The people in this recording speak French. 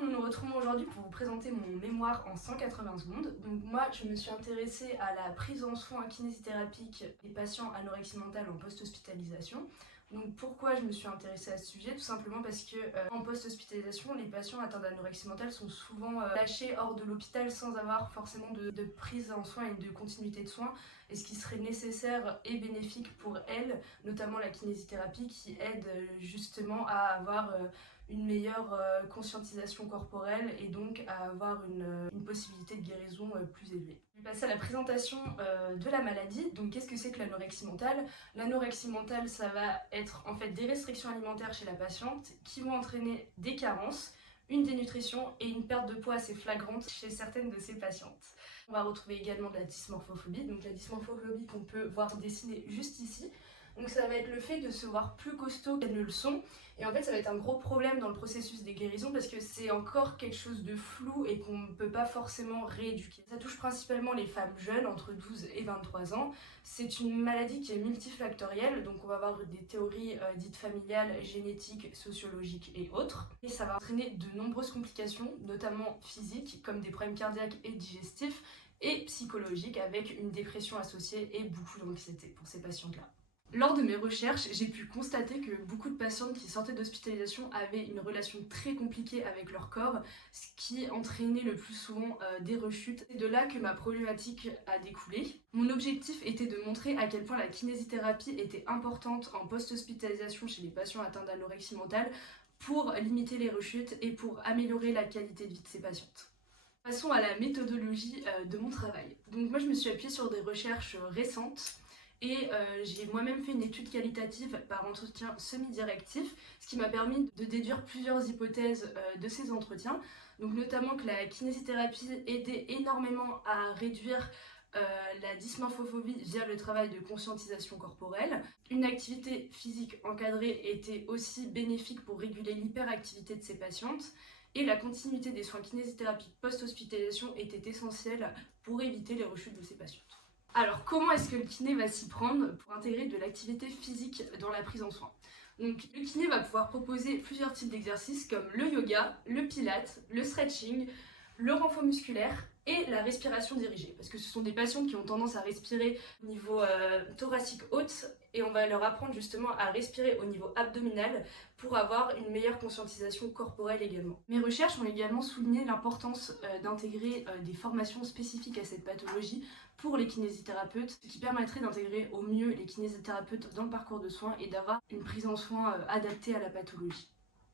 Nous nous retrouvons aujourd'hui pour vous présenter mon mémoire en 180 secondes. Donc moi, je me suis intéressée à la prise en soins kinésithérapique des patients anorexie mentale en post-hospitalisation. Donc pourquoi je me suis intéressée à ce sujet? Tout simplement parce que en post-hospitalisation, les patients atteints d'anorexie mentale sont souvent lâchés hors de l'hôpital sans avoir forcément de prise en soins et de continuité de soins. Et ce qui serait nécessaire et bénéfique pour elles, notamment la kinésithérapie qui aide justement à avoir une meilleure conscientisation corporelle et donc à avoir une possibilité de guérison plus élevée. Je vais passer à la présentation de la maladie. Donc qu'est-ce que c'est que l'anorexie mentale? L'anorexie mentale, ça va être en fait des restrictions alimentaires chez la patiente qui vont entraîner des carences, une dénutrition et une perte de poids assez flagrante chez certaines de ces patientes. On va retrouver également de la dysmorphophobie, donc la dysmorphophobie qu'on peut voir dessinée juste ici. Donc ça va être le fait de se voir plus costaud qu'elles ne le sont. Et en fait, ça va être un gros problème dans le processus des guérisons parce que c'est encore quelque chose de flou et qu'on ne peut pas forcément rééduquer. Ça touche principalement les femmes jeunes, entre 12 et 23 ans. C'est une maladie qui est multifactorielle, donc on va avoir des théories dites familiales, génétiques, sociologiques et autres. Et ça va entraîner de nombreuses complications, notamment physiques, comme des problèmes cardiaques et digestifs, et psychologiques, avec une dépression associée et beaucoup d'anxiété pour ces patientes-là. Lors de mes recherches, j'ai pu constater que beaucoup de patientes qui sortaient d'hospitalisation avaient une relation très compliquée avec leur corps, ce qui entraînait le plus souvent des rechutes. C'est de là que ma problématique a découlé. Mon objectif était de montrer à quel point la kinésithérapie était importante en post-hospitalisation chez les patients atteints d'anorexie mentale pour limiter les rechutes et pour améliorer la qualité de vie de ces patientes. Passons à la méthodologie de mon travail. Donc moi je me suis appuyée sur des recherches récentes. Et j'ai moi-même fait une étude qualitative par entretien semi-directif, ce qui m'a permis de déduire plusieurs hypothèses de ces entretiens. Donc notamment que la kinésithérapie aidait énormément à réduire la dysmorphophobie via le travail de conscientisation corporelle. Une activité physique encadrée était aussi bénéfique pour réguler l'hyperactivité de ces patientes. Et la continuité des soins kinésithérapiques post-hospitalisation était essentielle pour éviter les rechutes de ces patientes. Alors, comment est-ce que le kiné va s'y prendre pour intégrer de l'activité physique dans la prise en soin? Donc, le kiné va pouvoir proposer plusieurs types d'exercices comme le yoga, le pilate, le stretching, le renfort musculaire et la respiration dirigée. Parce que ce sont des patients qui ont tendance à respirer au niveau thoracique haute et on va leur apprendre justement à respirer au niveau abdominal pour avoir une meilleure conscientisation corporelle également. Mes recherches ont également souligné l'importance d'intégrer des formations spécifiques à cette pathologie pour les kinésithérapeutes, ce qui permettrait d'intégrer au mieux les kinésithérapeutes dans le parcours de soins et d'avoir une prise en soins adaptée à la pathologie.